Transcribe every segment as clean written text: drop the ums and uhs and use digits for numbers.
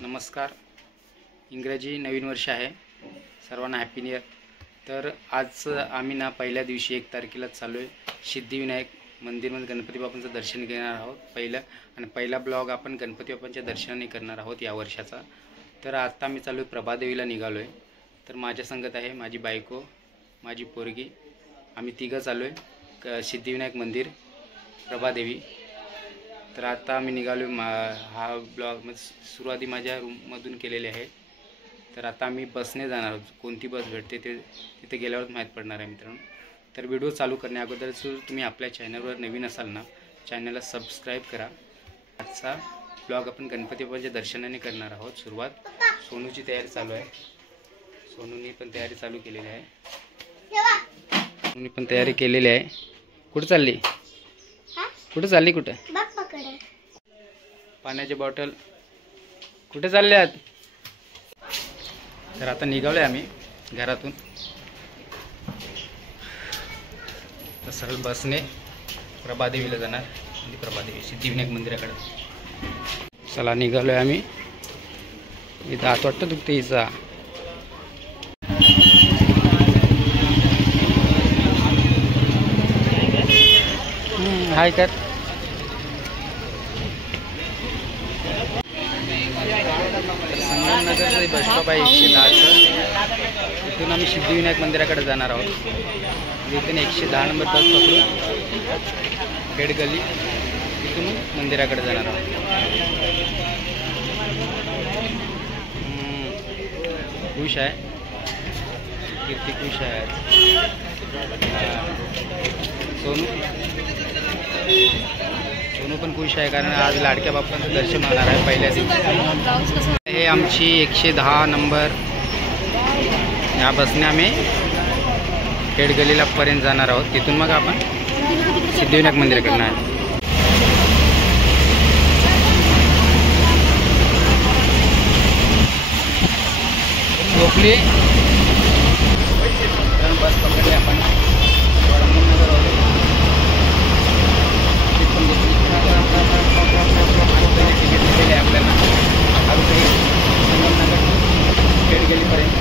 नमस्कार. इंग्रजी नवीन वर्ष आहे. सर्वांना हॅपी न्यू इयर. तर आज आम्ही ना पहिल्या दिवशी 1 तारखेला चालू आहे सिद्धिविनायक मंदिरमध्ये गणपती बाप्पांचं दर्शन घेणार आहोत पहिला ब्लॉग आपण गणपती बाप्पांच्या दर्शनाने करणार आहोत या वर्षाचा. तर आता मी चालू आहे प्रभादेवीला निघालो आहे. तर माझ्या संगत आहे माझी बायको, माझी पोरगी, आम्ही तिघं चालू आहे सिद्धिविनायक मंदिर प्रभादेवी. तर आता आम्ही निघालो. हा ब्लॉग सुरुवाती माझ्या रूममधून केलेली आहे. तर आता आम्ही बसने जाणार आहोत. कोणती बस भेटते ते तिथे गेल्यावर माहीत पडणार आहे मित्रांनो. तर व्हिडिओ चालू करण्या अगोदर तुम्ही आपल्या चॅनलवर नवीन असाल ना, चॅनलला सबस्क्राईब करा. आजचा ब्लॉग आपण गणपती बाप्पांच्या दर्शनाने करणार आहोत सुरुवात. सोनूची तयारी चालू आहे. सोनूनी पण तयारी चालू केलेली आहे. सोनूनी पण तयारी केलेली आहे. कुठं चालली? कुठं? पाण्याची बॉटल. कुठे चालल्यात? तर आता निघालोय आम्ही घरातून. तर सरळ बसने प्रभादेवीला जाणार. प्रभादेवी सिद्धिविनायक मंदिराकडे. चला निघालोय आम्ही. इथं हात वाटतं दुखते हिचा. हाय कर. संगमनगरचं बस स्टॉप आहे 110चं. इथून आम्ही सिद्धिविनायक मंदिराकडे जाणार आहोत. इथून 110 नंबर बस पकडून खेड गली इथून मंदिराकडे जाणार आहोत. खुश आहे कीर्ती, खुश आहे. सोनू पण खुश आहे कारण आज लाडक्या बाप्पांचं दर्शन होणार आहे पहिल्या दिवशी. हे आमची 110 नंबर. या बसने आम्ही खेडगलीला पर्यंत जाणार आहोत. तिथून मग आपण सिद्धिविनायक मंदिराकडे आहे. झोपली बस पकडली आपण. आपल्याला खेड गेलीपर्यंत.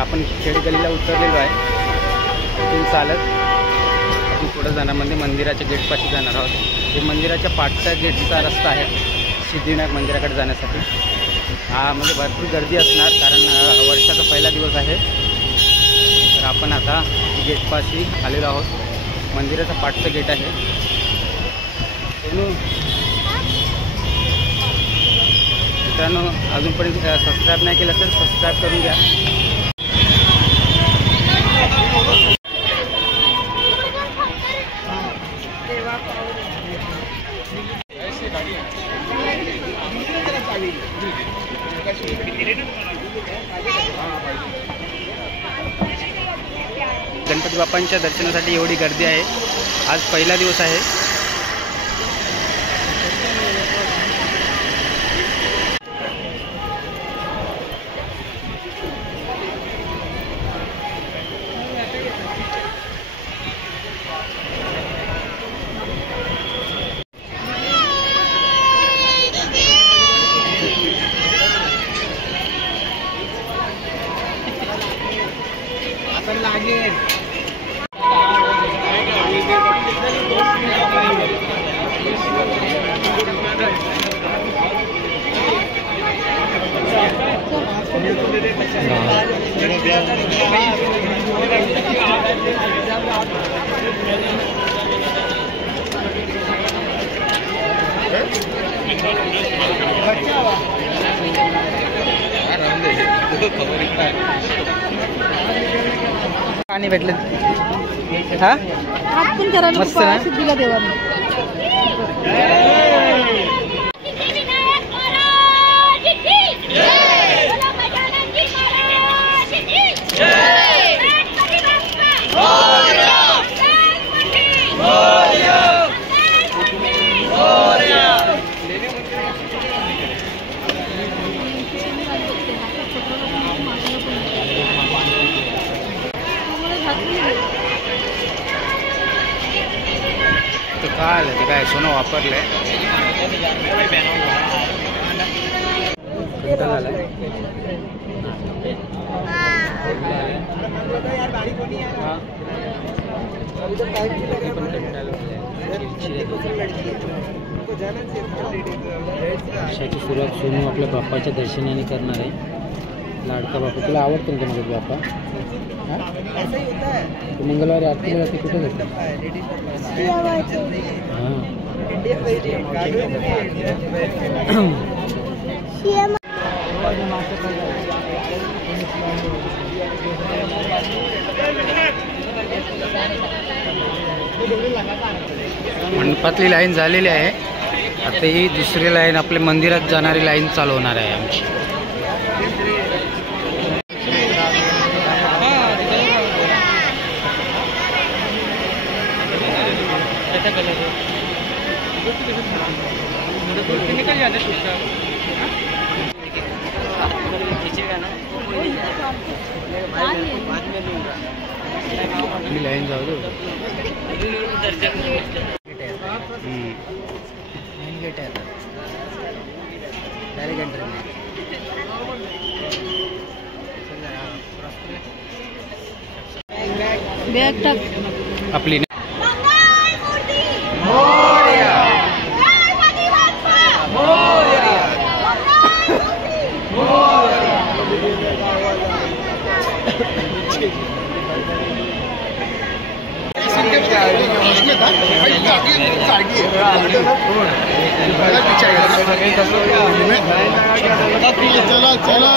आपण खेडगलीला उतरलेलो आहे. तिथून चालत आपण पुढे जाणार म्हणजे मंदिराच्या गेटपाशी जाणार आहोत. हे मंदिराच्या पाठच्या गेटचा रस्ता आहे सिद्धिविनायक मंदिराकडे जाण्यासाठी. हा म्हणजे भरपूर गर्दी असणार कारण वर्षाचा पहिला दिवस आहे. तर आपण आता गेटपाशी आलेलो आहोत. मंदिराचा पाठचं गेट आहे. मित्रांनो, अजूनपर्यंत सबस्क्राईब नाही केलं तर सबस्क्राईब करून घ्या. गणपती बाप्पांच्या दर्शनासाठी एवढी गर्दी आहे. आज पहिला दिवस आहे. पाणी भेटलं हा मस्त ना सिद्धीला देवाने काय आलं ते काय सोनं वापरलंय वर्षाची सुरुवात सोनू आपल्या बाप्पाच्या दर्शनाने करणार आहे. लाडका बाप्पा तुला आवडतो का माझा बाप्पा? मंगळवारी आरती जाते कुठे जाते? मंडपातली लाईन झालेली आहे. आता ही दुसरी लाईन आपल्या मंदिरात जाणारी लाईन चालू होणार आहे आमची. लाईन जाऊ दे. आपली चला चला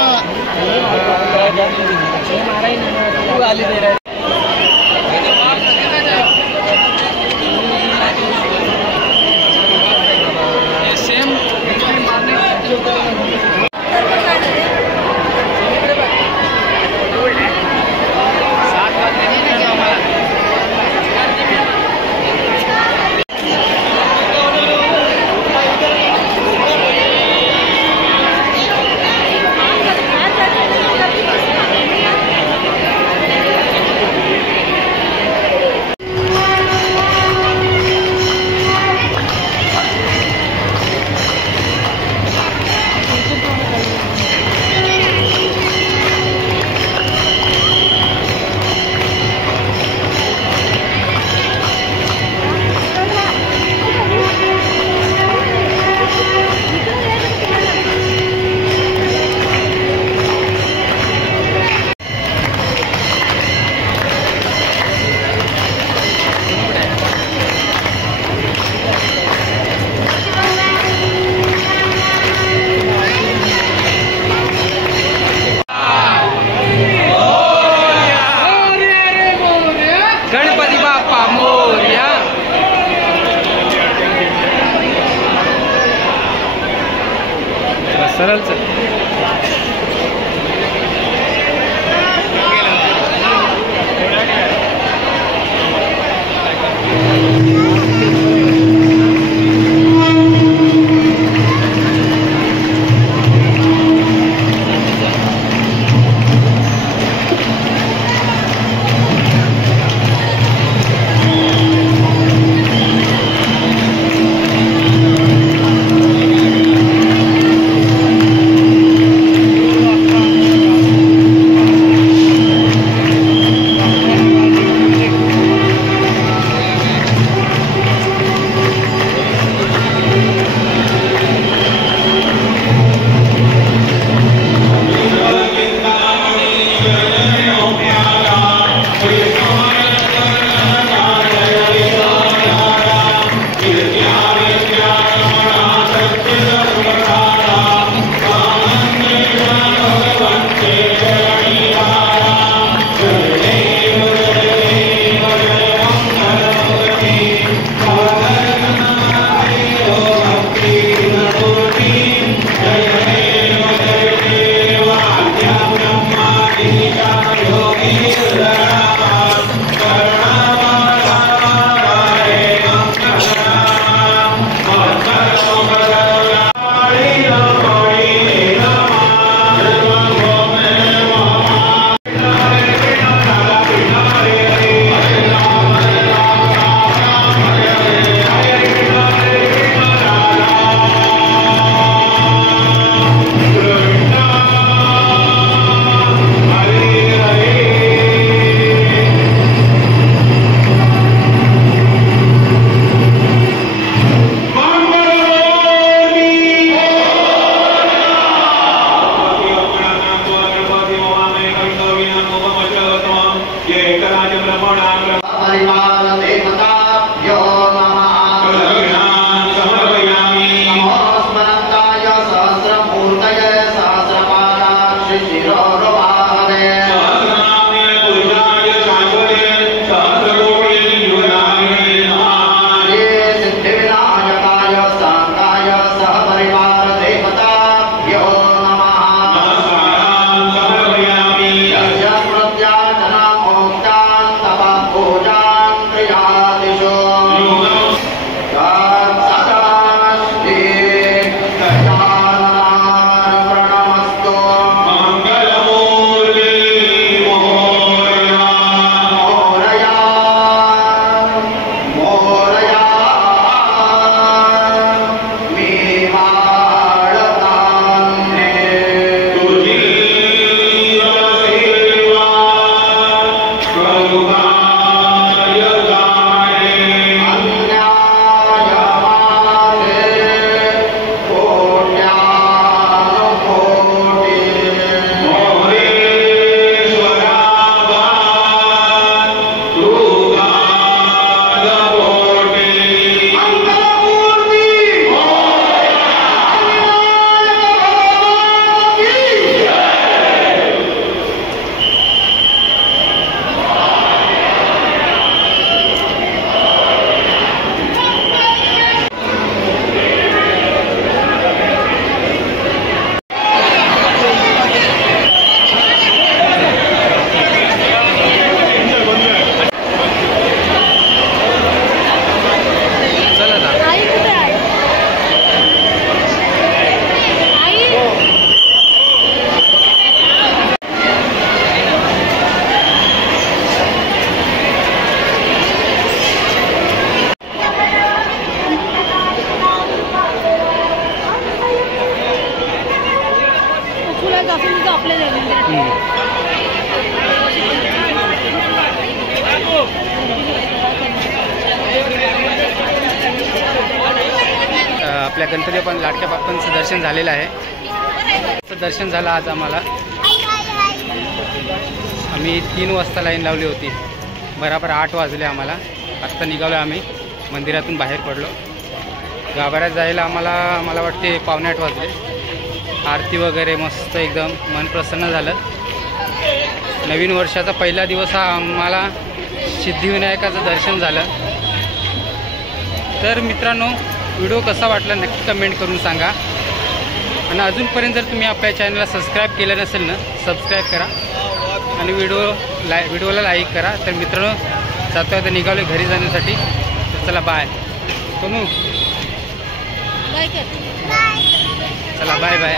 परिवारदेवताभ्यो नमः। नमो स्मरन्ताय सहस्रमूर्तये सहस्रपादाक्षि शिरोरुबाहवे। श्रीसिद्धिविनायकाय शान्ताय सहपरिवारदेवताभ्यो नमः। यस्य स्मृत्यार्चनामोक्तान् तपः पूजान् क्रियादिषु तत्सदा श्रीगजाननाय प्रणमस्तु। मोरया मोरया मीवाळतान्ने। अन्यायमाने कोट्यानुकोटि। मंगलमूर्ति चला ना. आई कुठे आहे? आई फुला जाऊन आपल्या आपल्या गणपती बाप्पा लाडक्या बाप्पांचं दर्शन झालेलं आहे. दर्शन झालं आज आम्हाला. आम्ही 3 वाजता लाईन लावली होती. बराबर 8 वाजले आम्हाला. आत्ता निघालो आम्ही मंदिरातून बाहेर पडलो. गाभाऱ्यात जायला मला वाटते 7:45 वाजले. आरती वगैरे मस्त एकदम मन प्रसन्न झालं. नवीन वर्षाचा पहिला दिवस हा आम्हाला सिद्धिविनायकाचं दर्शन झालं. तर मित्रांनो, व्हिडिओ कसा वाटला नक्की कमेंट करून सांगा. आणि अजूनपर्यंत जर तुम्ही आपल्या चॅनलला सबस्क्राईब केलं नसेल ना, सबस्क्राईब करा आणि व्हिडिओला लाईक करा. तर मित्रांनो, जातो आता निघालो घरी जाण्यासाठी. तर चला बाय. सोनू बाय कर. चला बाय बाय.